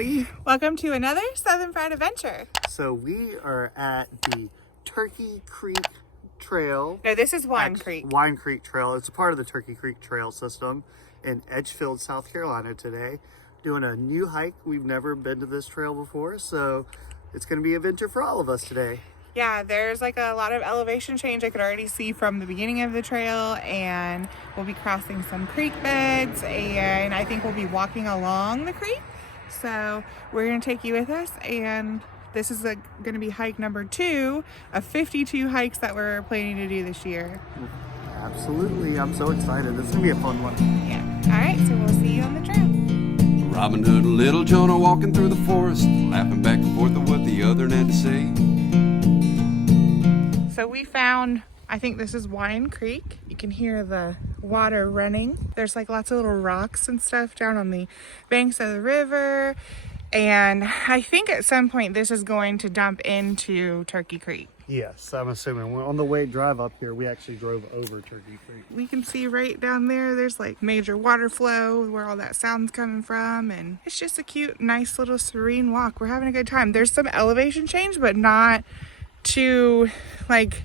everybody. Welcome to another Southern Fried Adventure. So we are at the Turkey Creek Trail. No, this is Wine Creek. Wine Creek Trail. It's a part of the Turkey Creek Trail system in Edgefield, South Carolina today. Doing a new hike. We've never been to this trail before, so it's going to be an adventure for all of us today. Yeah, there's like a lot of elevation change I could already see from the beginning of the trail, and we'll be crossing some creek beds, and I think we'll be walking along the creek. So we're going to take you with us, and this is going to be hike number 2 of 52 hikes that we're planning to do this year. Absolutely. I'm so excited. This is going to be a fun one. Yeah. All right, so we'll see you on the trail. Robin Hood and Little John are walking through the forest, laughing back and forth at what the other had to say. So we found, I think this is Wine Creek. You can hear the water running. There's like lots of little rocks and stuff down on the banks of the river. And I think at some point this is going to dump into Turkey Creek. Yes, I'm assuming. On the way drive up here, we actually drove over Turkey Creek. We can see right down there, there's like major water flow where all that sound's coming from. And it's just a cute, nice little serene walk. We're having a good time. There's some elevation change, but not too, like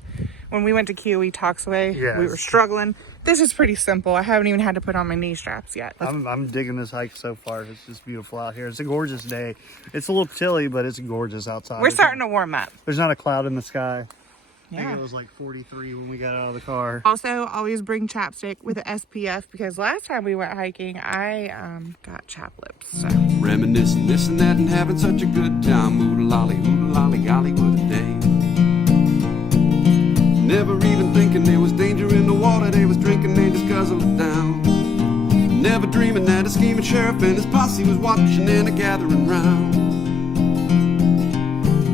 when we went to Kiwi Talksway, yes. We were struggling. This is pretty simple. I haven't even had to put on my knee straps yet. I'm digging this hike so far. It's just beautiful out here. It's a gorgeous day. It's a little chilly, but it's gorgeous outside. We're starting to warm up. There's not a cloud in the sky. I Yeah. think it was like 43 when we got out of the car. Also, always bring chapstick with an SPF because last time we went hiking, I got chapped lips. So. Reminiscing this and that and having such a good time. Oodle-lolly, oodle-lolly, golly, what a day. Never even thinking there was danger in the water they was drinking, they just guzzled it down. Never dreaming that a scheming sheriff and his posse was watching and a gathering round.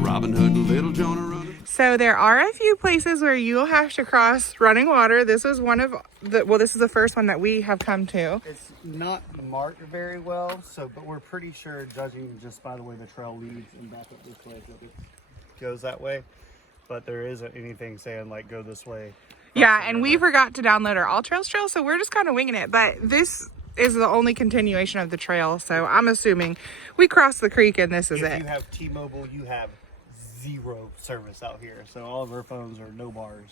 Robin Hood and Little John are running. So there are a few places where you'll have to cross running water. This is one of the, well, this is the first one that we have come to. It's not marked very well, but we're pretty sure, judging just by the way the trail leads and back up this way, that it goes that way. But there isn't anything saying like go this way. Yeah, and we forgot to download our All Trails trail, so we're just kind of winging it. But this is the only continuation of the trail, so I'm assuming we crossed the creek and this is it. If you have T-Mobile, you have 0 service out here, so all of our phones are no bars.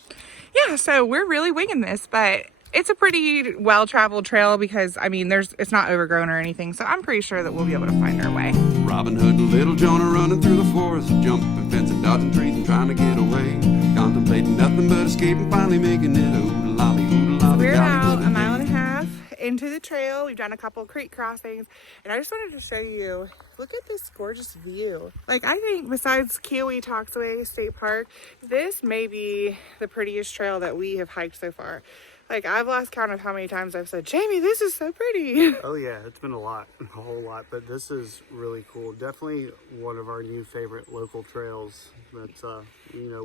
Yeah, so we're really winging this, but it's a pretty well-traveled trail because, I mean, it's not overgrown or anything, so I'm pretty sure that we'll be able to find our way. Robin Hood and Little John are running through the forest, jumping fences, dodging trees and trying to get away. Contemplating nothing but escaping, finally making it. Oodle-lolly, oodle-lolly, We're golly, about what a mile day. and a half into the trail. We've done a couple creek crossings, and I just wanted to show you, look at this gorgeous view. Like, I think besides Kiwi Talksway State Park, this may be the prettiest trail that we have hiked so far. Like, I've lost count of how many times I've said, Jamie, this is so pretty. Oh yeah, it's been a whole lot, but this is really cool. Definitely one of our new favorite local trails. That's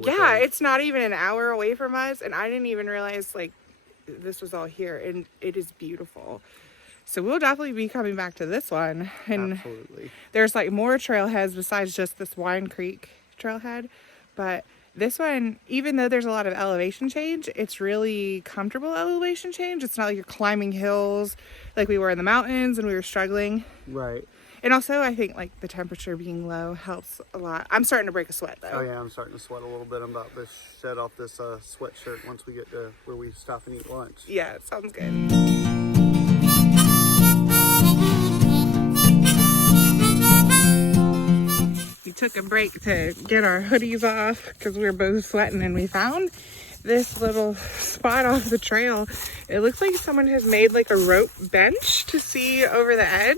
Yeah, it's not even an hour away from us, and I didn't even realize like this was all here, and it is beautiful. So we'll definitely be coming back to this one, and absolutely. There's like more trailheads besides just this Wine Creek trailhead, but this one, even though there's a lot of elevation change, it's really comfortable elevation change. It's not like you're climbing hills like we were in the mountains and we were struggling. Right. And also, I think like the temperature being low helps a lot. I'm starting to break a sweat though. Oh yeah, I'm starting to sweat a little bit. I'm about to shed off this sweatshirt once we get to where we stop and eat lunch. Yeah, it sounds good. We took a break to get our hoodies off because we were both sweating, and we found this little spot off the trail. It looks like someone has made like a rope bench to see over the edge.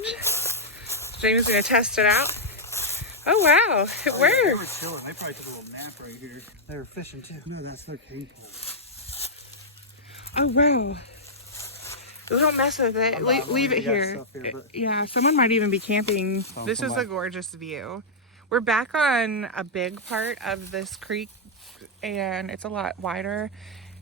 Jamie's gonna test it out. Oh wow, it worked. They were chilling. They probably took a little nap right here. They were fishing too. No, that's their cane pole. Oh wow. Don't mess with it. Leave it here. Yeah, someone might even be camping. This is a gorgeous view. We're back on a big part of this creek, and it's a lot wider,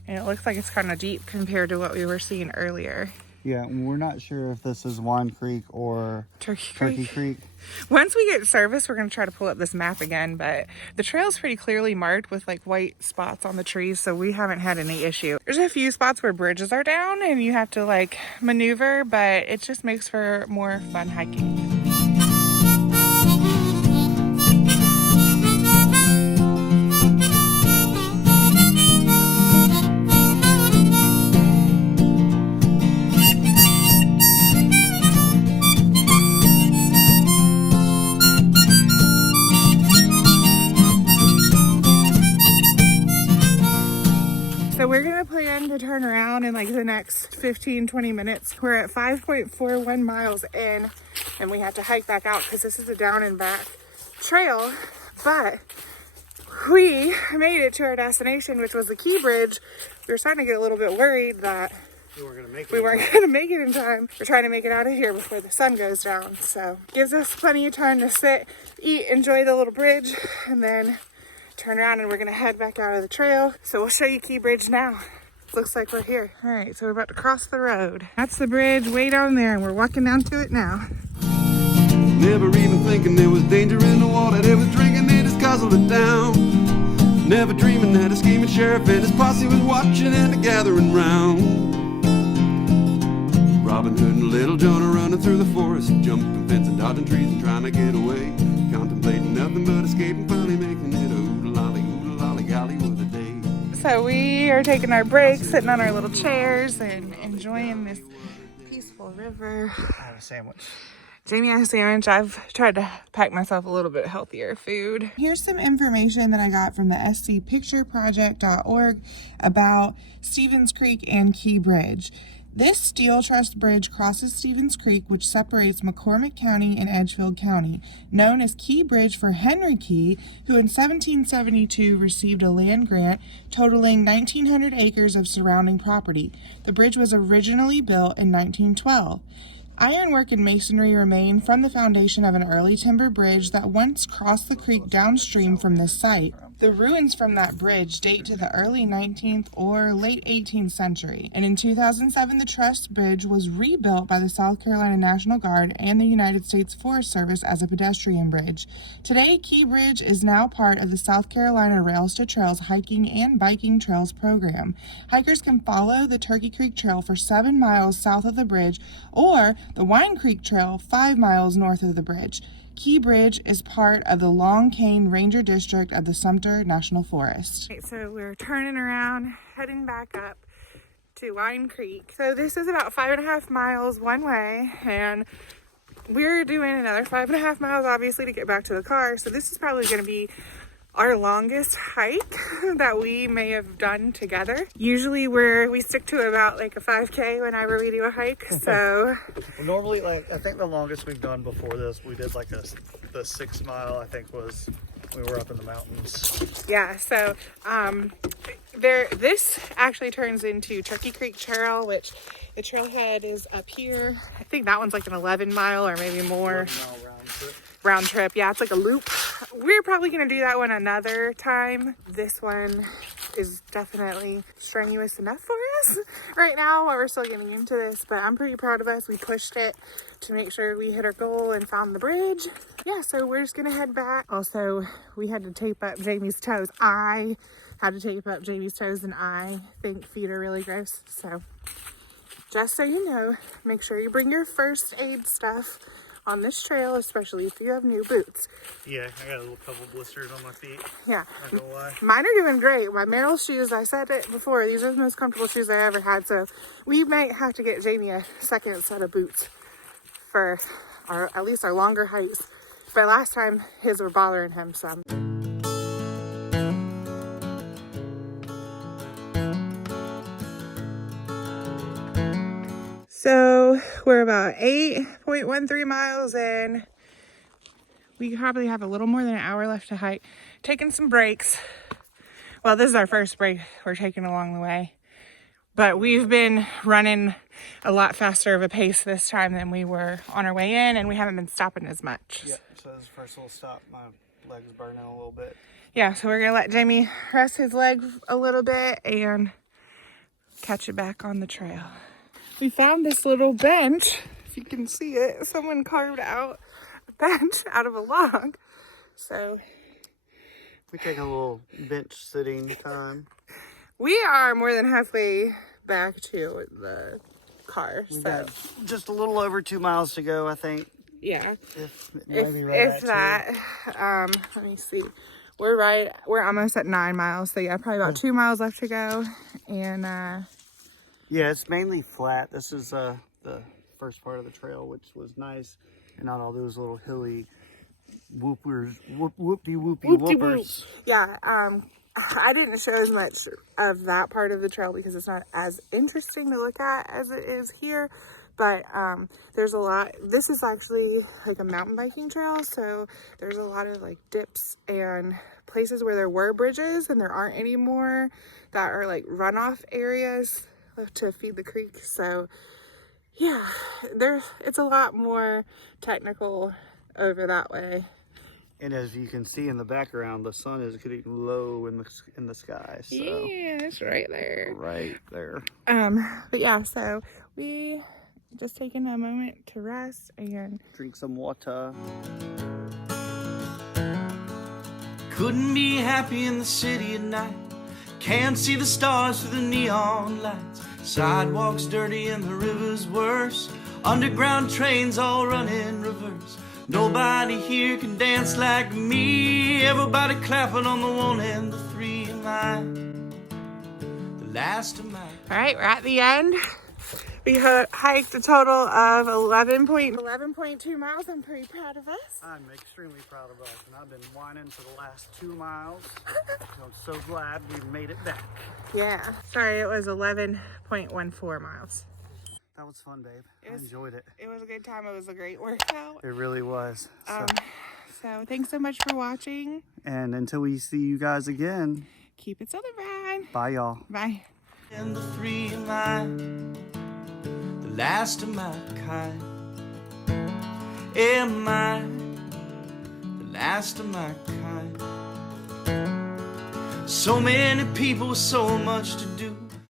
and it looks like it's kind of deep compared to what we were seeing earlier. Yeah, and we're not sure if this is Wine Creek or Turkey Creek. Once we get service, we're going to try to pull up this map again, but the trail's pretty clearly marked with like white spots on the trees, so we haven't had any issue. There's a few spots where bridges are down and you have to like maneuver, but it just makes for more fun hiking. So we're gonna plan to turn around in like the next 15-20 minutes. We're at 5.41 miles in, and we have to hike back out because this is a down and back trail. But we made it to our destination, which was the Key Bridge. We were starting to get a little bit worried that we weren't gonna make it in time. We're trying to make it out of here before the sun goes down. So gives us plenty of time to sit, eat, enjoy the little bridge, and then turn around and we're gonna head back out of the trail. So we'll show you Key Bridge now. Looks like we're here. All right, so we're about to cross the road. That's the bridge way down there, and we're walking down to it now. Never even thinking there was danger in the water. They was drinking, they just guzzled it down. Never dreaming that a scheming sheriff and his posse was watching and a gathering round. Robin Hood and Little John are running through the forest, jumping fences, dodging trees and trying to get away. Contemplating nothing but escaping, finally making it oodle lolly golly with a day. So we are taking our breaks, sitting on our little chairs and enjoying this peaceful river. I have a sandwich. Jamie had a sandwich. I've tried to pack myself a little bit healthier food. Here's some information that I got from the scpictureproject.org about Stevens Creek and Key Bridge. This steel truss bridge crosses Stevens Creek, which separates Mccormick County and Edgefield County, known as Key Bridge for Henry Key, who in 1772 received a land grant totaling 1,900 acres of surrounding property. The bridge was originally built in 1912. Ironwork and masonry remain from the foundation of an early timber bridge that once crossed the creek downstream from this site. The ruins from that bridge date to the early 19th or late 18th century, and in 2007 the truss bridge was rebuilt by the South Carolina National Guard and the United States Forest Service as a pedestrian bridge. Today, Key Bridge is now part of the South Carolina Rails to Trails hiking and biking trails program. Hikers can follow the Turkey Creek Trail for 7 miles south of the bridge, or the Wine Creek Trail 5 miles north of the bridge. Key Bridge is part of the Long Cane Ranger District of the Sumter National Forest. Okay, so we're turning around, heading back up to Wine Creek. So this is about 5.5 miles one way, and we're doing another 5.5 miles obviously to get back to the car. So this is probably going to be our longest hike that we may have done together. Usually we stick to about like a 5K whenever we do a hike. So Well, normally, like, I think the longest we've done before this, we did like the 6 mile, I think, was we were up in the mountains. yeah, so this actually turns into Turkey Creek Trail, which the trailhead is up here. I think that one's like an 11 mile or maybe more. 11 mile Round trip. Yeah, it's like a loop. We're probably gonna do that one another time. This one is definitely strenuous enough for us right now while we're still getting into this, but I'm pretty proud of us. We pushed it to make sure we hit our goal and found the bridge. Yeah, so we're just gonna head back. Also, we had to tape up Jamie's toes. I had to tape up Jamie's toes, and I think feet are really gross. So just so you know, make sure you bring your first aid stuff on this trail, especially if you have new boots. Yeah, I got a little couple blisters on my feet. Yeah. Not gonna lie. Mine are doing great. My Merrill shoes, I said it before, these are the most comfortable shoes I ever had. So we might have to get Jamie a second set of boots for at least our longer hikes. But last time his were bothering him some. So we're about 8.13 miles in. We probably have a little more than an hour left to hike. Taking some breaks. Well, this is our first break we're taking along the way. But we've been running a lot faster of a pace this time than we were on our way in, and we haven't been stopping as much. Yeah, so this is the first little stop. My leg's burning a little bit. Yeah, so we're gonna let Jamie rest his leg a little bit and catch it back on the trail. We found this little bench. If you can see it, someone carved out a bench out of a log. So We take a little bench sitting time. we are more than halfway back to the car. We So got just a little over 2 miles to go, I think. yeah, Maybe if that. Let me see. We're almost at 9 miles. So yeah, probably about 2 miles left to go. And Yeah, it's mainly flat. This is the first part of the trail, which was nice, and not all those little hilly whoopers, whoopty-whoopers. yeah, I didn't show as much of that part of the trail because it's not as interesting to look at as it is here. But there's a lot. This is actually like a mountain biking trail, so there's a lot of like dips and places where there were bridges and there aren't anymore, that are like runoff areas to feed the creek. So yeah, it's a lot more technical over that way. And as you can see in the background, the sun is getting low in the sky. So yeah, it's right there. Right there. But yeah, so we just taking a moment to rest and drink some water. Couldn't be happy in the city at night. Can't see the stars through the neon lights. Sidewalks dirty and the river's worse. Underground trains all run in reverse. Nobody here can dance like me. Everybody clapping on the 1 and the 3 line. The last of my... All right, we're at the end. We hiked a total of 11.2 miles. I'm pretty proud of us. I'm extremely proud of us, and I've been whining for the last 2 miles. I'm so glad we made it back. Yeah. Sorry, it was 11.14 miles. That was fun, babe. I enjoyed it. It was a good time. It was a great workout. It really was. So thanks so much for watching. And until we see you guys again, keep it southern, Brian. Bye, y'all. Bye. And the 3 line, the last of my kind. Am I the last of my kind? So many people, so much to do.